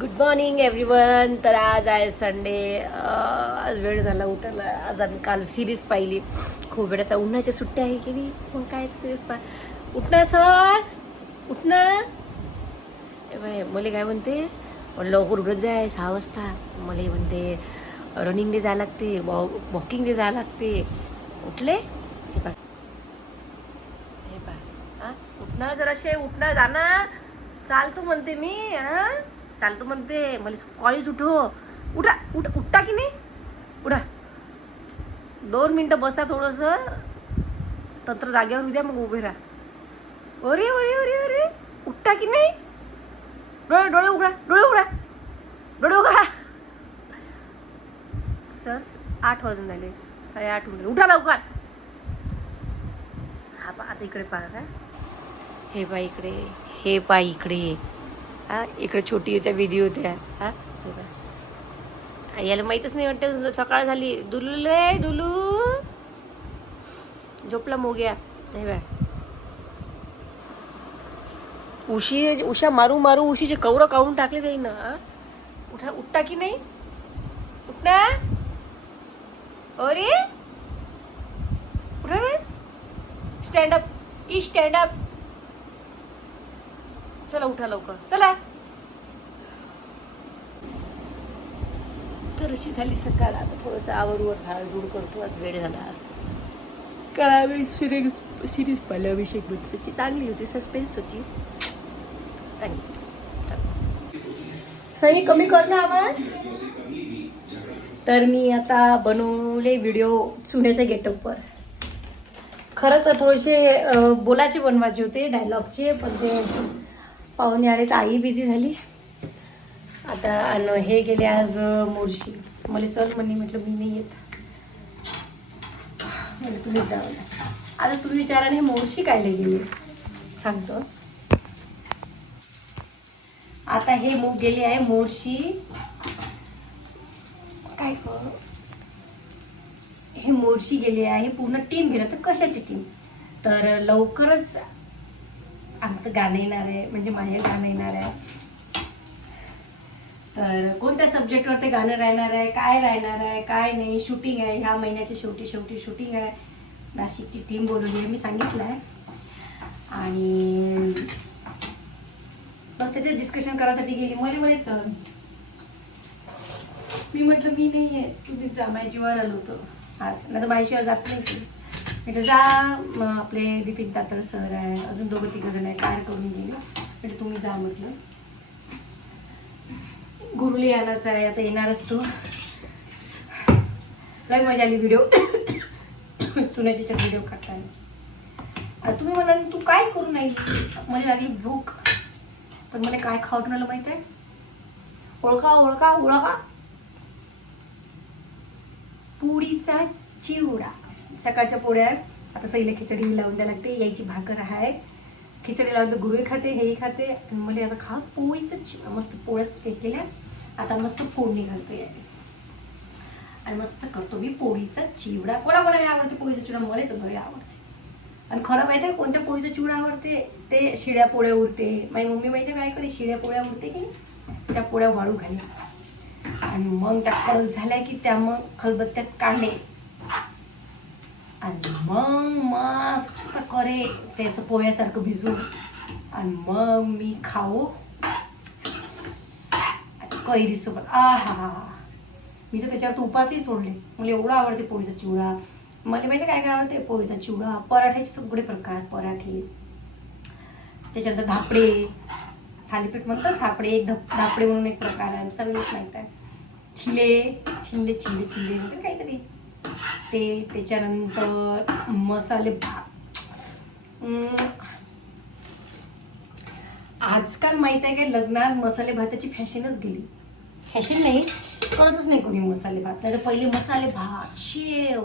Good morning everyone तर आज आहे संडे आज वेळ झाला उठायला. आज आम्ही काल सिरीज पाहिली. खूप वेळ. आता उन्हाच्या सुट्ट्या आहे की नाही? मग काय सिरीज पा उठणार सर? उठणार? मला काय म्हणते? लवकर उठत जाय सहा वाजता. मला म्हणते रनिंगला जायला लागते वॉकिंगला जायला लागते. उठले? हे पा हे पा हा? उठणार जराशे उठणार जाणार. चालतो म्हणते मी हा? चालतो म्हणते मला कॉलेज उठो उठा उठ उठता की नाही? उठा. दोन मिनटं बसा थोडंसं. तंत्र जागेवर उद्या मग उभे राहा. अरे अरे अरे अरे. उठता की नाही? डोळे डोळे उघडा डोळे उघडा. डोळे उघडा. सर आठ वाजून झाले. साडेआठ आठ गेले. उठा लवकर. हा पा आता इकडे पहा का हे पा इकडे हे पा इकडे. हा इकडे छोटी होत्या विधी होत्या. हा याला माहीतच नाही वाटतं सकाळ झाली. दुलू दुलू. झोपला मोग्या. नाही बाय उशी उशा मारू मारू उशीचे कवर काढून टाकले जाई ना. उठा उठता की नाही? उठना. अरे. उठा ना. स्टँड अप ई स्टँड अप चला उठा लवकर. चला. तर अशी झाली सकाळ. आता थोडंसं आवडवर झाडझूड करतो. आज वेळ झाला. काय सिरीज सिरीज पहिल्या अभिषेक बच्चूची चांगली होती सस्पेन्स होती. सई कमी कर ना आवाज. तर मी आता बनवले व्हिडिओ चुन्याच्या गेटअपवर. खरं तर थोडेसे अं, बोलाचे बनवायचे होते डायलॉगचे पण ते पाहुणे आले तर आई बिझी झाली. आता आणि हे गेले आज मोर्शी मला चल म्हणे म्हटलं मी नाही येत. म्हणजे तुम्ही जाऊ आता तुम्ही विचारा हे मोर्शी काढले गेले? सांगतो. आता हे मूग गेले आहे मोर्शी काय हे मोर्शी गेले आहे पूर्ण टीम गेलं तर कशाची टीम तर लवकरच आमचं गाणं येणार आहे म्हणजे माझं गाणं येणार आहे. तर कोणत्या सब्जेक्टवर ते गाणं राहणार आहे काय राहणार आहे काय नाही शूटिंग आहे ह्या महिन्याच्या शेवटी शेवटी शूटिंग आहे. नाशिकची टीम बोलवली आहे मी सांगितलं आहे. आणि बस त्याचं डिस्कशन करायसाठी गेली. मला म्हणे चल मी म्हटलं मी नाही आहे तुम्ही जा माझ्या जीवावर आलो होतो. आज. नाही तर माझ्याशिवाय जात नाही ती म्हटलं जा मग आपले दीपिक तातर सर आहे अजून दोघं तिघं जण आहे कार करून गेले. म्हणजे तुम्ही जा म्हटलं. गुरुली आणायचा आहे आता येणारच तो. लय मजा आली व्हिडिओ चुन्याची व्हिडिओ काढताय. आता तुम्ही म्हणाल तू काय करू नाही मला लागली भूक. पण मला काय खाऊ आलं माहीत आहे? ओळखा ओळखा ओळखा. पुडीचा चिवडा. सकाळच्या पोळ्या आता सईला खिचडी लावून द्यायला लागते यायची भाकर आहे. खिचडी लावून तर गुरुही खाते हेही खाते. आणि मला आता खा पोळीचं चिवडा मस्त पोळ्या केल्या आता मस्त फोडणी घालतो याचे आणि मस्त करतो मी पोळीचा चिवडा. कोणा कोणाला आवडते पोळीचा चिवडा? मला तर घरी आवडते. आणि खरं माहिती आहे कोणत्या पोळीचा चिवडा आवडते? ते शिड्या पोळ्या उरते. माझी मम्मी माहिती आहे काय करे शिड्या पोळ्या उरते की त्या पोळ्या वाळू घाले. आणि मग त्या कडक झाल्या की त्या मग खलबत्त्यात कांदे. आणि मग मस्त करे त्याचं पोह्यासारखं भिजू. आणि मग मी खाऊ. कैरी सोबत आ हा हा मी तर त्याच्यावर तर उपासही सोडले. मला एवढं आवडते पोळीचा चिवडा. मला माहिती काय काय आवडते? पोळीचा चिवडा. पराठ्याचे सगळे प्रकार. पराठे. त्याच्यानंतर धापडे. थालीपीठ म्हणतात थापडे एक धप धापडे म्हणून एक प्रकार आहे. सगळेच माहीत आहे. छिले. छिल्ले छिल्ले छिल्ले वगैरे काहीतरी. ते त्याच्यानंतर मसाले भात आजकाल माहीत आहे काय लग्नात मसाले भाताची फॅशनच गेली. फॅशन नाही करतच नाही कोणी मसाले भात. नाही तर पहिले मसाले भात शेव.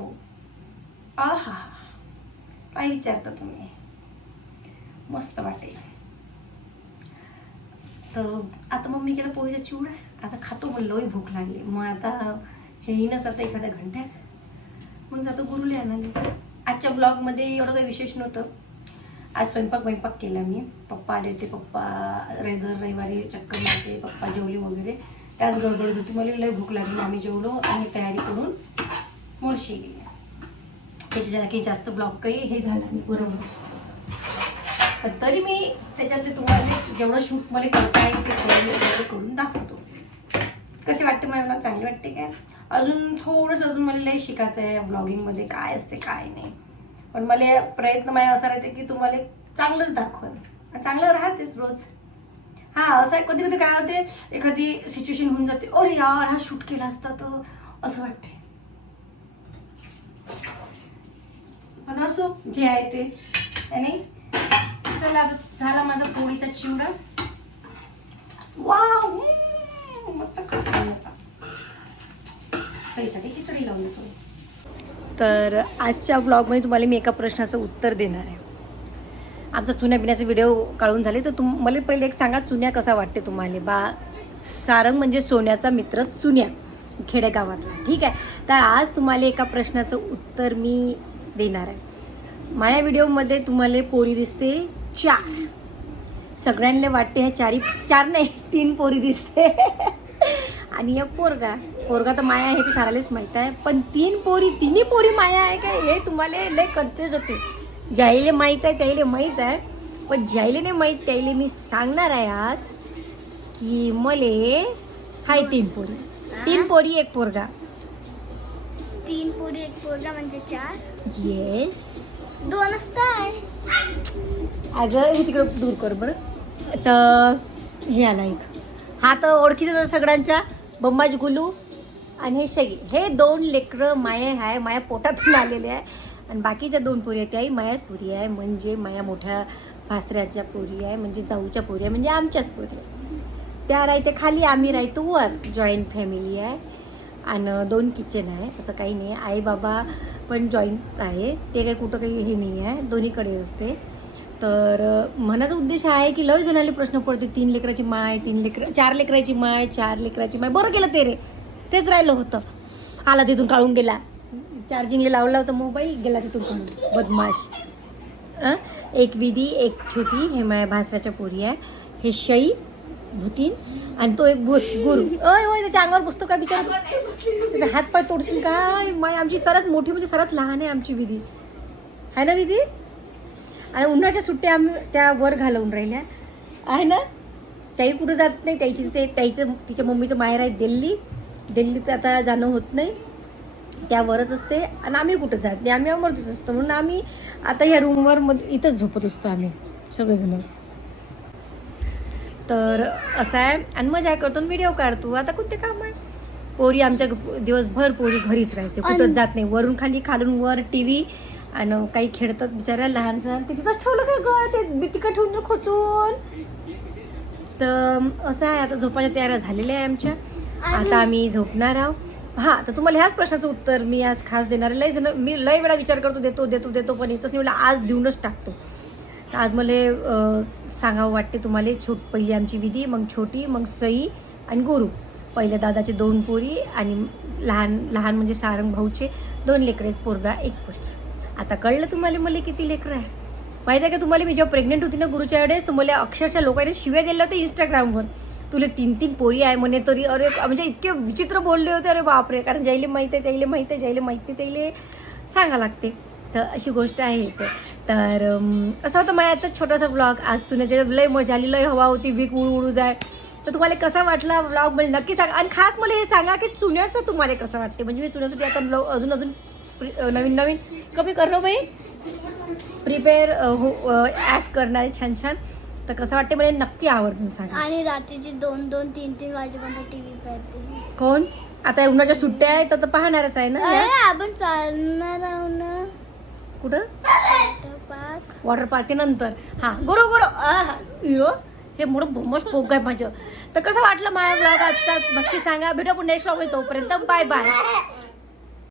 आहा काय विचारता तुम्ही? मस्त वाटेल तर आता मग मी केलं पोळीचा चिवडा. आता खातो म्हणलोही भूक लागली. मग आता हे येईनच आता एखाद्या घंट्यात मग जातो गुरुले आणायला. आजच्या ब्लॉगमध्ये एवढं काही विशेष नव्हतं. आज स्वयंपाक स्वयंपाक केला मी. पप्पा आले ते पप्पा रविवार रविवारी चक्कर मारते पप्पा जेवले वगैरे. त्याच गडबडीत होती. मला लय भूक लागली. आम्ही जेवलो आणि तयारी करून मोर्शी गेली. त्याच्या काही जास्त ब्लॉक काही हे झालं नाही. बरोबर. पण तरी मी त्याच्यातले तुम्हाला जेवढं शूट मला करता येईल ते मी करून दाखवतो. कसे वाटते मला? चांगले वाटते काय? अजून थोडंसं अजून मला लय शिकायचं आहे ब्लॉगिंगमध्ये काय असते काय नाही. पण मला प्रयत्न माझ्या असा राहते की तुम्हाला चांगलंच दाखवा. आणि चांगलं राहतेच रोज. हा असं कधी कधी काय होते एखादी सिच्युएशन होऊन जाते अरे यार हा शूट केला असता तर असं वाटते. पण असो जे आहे ते. आणि नाही? चला आता झाला माझा पोळीचा चिवडा. वा हम्म, मस्त खिचडी तर आजच्या ब्लॉगमध्ये तुम्हाला मी एका प्रश्नाचं उत्तर देणार आहे. आमचा चुन्या बिण्याचे व्हिडिओ काढून झाले. तर तुम मला पहिले एक सांगा चुन्या कसा वाटते तुम्हाला? बा सारंग म्हणजे सोन्याचा मित्र चुन्या खेडेगावातला. ठीक आहे? तर आज तुम्हाला एका प्रश्नाचं उत्तर मी देणार आहे. माझ्या व्हिडिओमध्ये तुम्हाला पोरी दिसते चार. सगळ्यांना वाटते ह्या चारी चार नाही तीन पोरी दिसते. आणि एक पोरगा. पोरगा तर माया आहे ते सारालेच माहीत आहे. पण तीन पोरी तिन्ही पोरी माया आहे काय? हे तुम्हाला लय कन्फ्युज होते. ज्याईले माहीत आहे त्याईले माहीत आहे. पण ज्याईले नाही माहीत त्याईले मी सांगणार आहे आज की मले हाय तीन पोरी. तीन पोरी एक पोरगा. तीन पुरी एक पोरगा म्हणजे चार? येस दोन असताय. अगं हे तिकडं दूर कर बरं. तर हे आला एक. हा तर ओळखीचं सगळ्यांच्या बंबाज गुलू आणि हे शगी हे दोन लेकरं माया आहे माया पोटातून आलेले आहे. आणि बाकीच्या दोन पुरी आहेत त्याही मायाच पुरी आहे. म्हणजे माया मोठ्या भासऱ्याच्या पोरी आहे. म्हणजे जाऊच्या पोरी आहे. म्हणजे आमच्याच पोरी आहे त्या राहते खाली आम्ही राहतो वर. जॉईंट फॅमिली आहे. आणि दोन किचन आहे. असं काही नाही. आई बाबा पण जॉईंट आहे. ते काही कुठं काही हे नाही आहे. दोन्हीकडे असते. तर मनाचा उद्देश आहे की लय जणाले प्रश्न पडते तीन लेकराची माय तीन लेकर चार लेकराची माय चार लेकराची माय. बरं केलं ते रे. तेच राहिलं होतं. आला तिथून काढून गेला. चार्जिंगला लावला होता मोबाईल गेला तिथून काढून बदमाश. एक विधी एक छोटी हे माय भासाच्या पोरी आहे. हे शई भूतीन आणि तो एक भूत गुरु. अय होय त्याच्या अंगावर बसतो का बिचार. त्याचा हात पाय तोडशील काय? माय आमची सर्वात मोठी म्हणजे सर्वात लहान आहे आमची विधी. आहे ना विधी? आणि उन्हाळ्याच्या सुट्ट्या आम्ही त्या वर घालवून राहिल्या. आहे ना? त्याही कुठं जात नाही त्याची ते त्याचं तिच्या मम्मीचं माहेर आहे दिल्ली. दिल्लीत आता जाणं होत नाही. त्यावरच असते आणि आम्ही कुठं जात नाही आम्ही अमरतच असतो. म्हणून आम्ही आता ह्या रूमवर मध्ये इथंच झोपत असतो आम्ही सगळेजण. तर असं आहे. आणि मजा करतो व्हिडिओ काढतो. आता कोणते काम आहे? पोरी आमच्या दिवसभर पोरी घरीच राहते. कुठंच जात नाही. वरून खाली खालून वर टी व्ही आणि काही खेळतात बिचाऱ्या लहान सहान ते तिथंच ठेवलं काय ग? ते भीतिका ठेवून ना खोचून. तर असं आहे आता झोपाच्या तयाऱ्या झालेल्या आहे आमच्या. आता आम्ही झोपणार आहोत. हा तर तुम्हाला ह्याच प्रश्नाचं उत्तर मी आज खास देणार आहे. लय जण मी लय वेळा विचार करतो देतो देतो देतो पण येतच नाही मला आज देऊनच टाकतो. तर आज मला सांगावं वाटते तुम्हाला छोट पहिली आमची विधी मग छोटी मग सई आणि गुरु. पहिल्या दादाचे दोन पोरी आणि लहान लहान म्हणजे सारंग भाऊचे दोन लेकरं एक पोरगा एक पोरगी. आता कळलं तुम्हाला मला किती लेकरं आहे? माहिती आहे का तुम्हाला मी जेव्हा प्रेग्नेंट होती ना गुरुच्या वेळेस तुम्हाला अक्षरशः लोकांनी शिव्या दिल्या होत्या इंस्टाग्रामवर तुला तीन तीन पोरी आहे म्हणे तरी अरे म्हणजे इतके विचित्र बोलले होते अरे बापरे कारण ज्याला माहीत आहे त्याला माहीत आहे ज्याला माहिती आहे त्याला सांगा लागते. तर अशी गोष्ट आहे इथे. तर असं होतं माझ्याचा माझ्या छोटासा ब्लॉग आज चुन्याच्या लय मजा आली लय हवा होती वीक उडू उडू जाय. तर तुम्हाला कसा वाटला ब्लॉग मला नक्की सांगा. आणि खास मला हे सांगा की चुन्याचं तुम्हाला कसं वाटते? म्हणजे मी चुन्यासाठी आता ब्लॉग अजून अजून नवीन नवीन कमी करणं बाई प्रिपेअर हो ॲक्ट करणारे छान छान तर कसं वाटते मला नक्की आवडून सांगा. आणि रात्रीची दोन दोन तीन तीन वाजेपर्यंत टीव्ही पाहते. कोण? आता उन्हाच्या सुट्ट्या आहेत तर पाहणारच आहे ना अरे? आपण चालणार आहो ना. कुठं? पार्क वॉटर पार्क नंतर. हा गुरु गुरु. हिरो हे. मोठं बोमस पोक आहे माझं. तर कसं वाटलं माझा ब्लॉग आजचा? नक्की सांगा. भेटू आपण नेक्स्ट ब्लॉग तोपर्यंत बाय बाय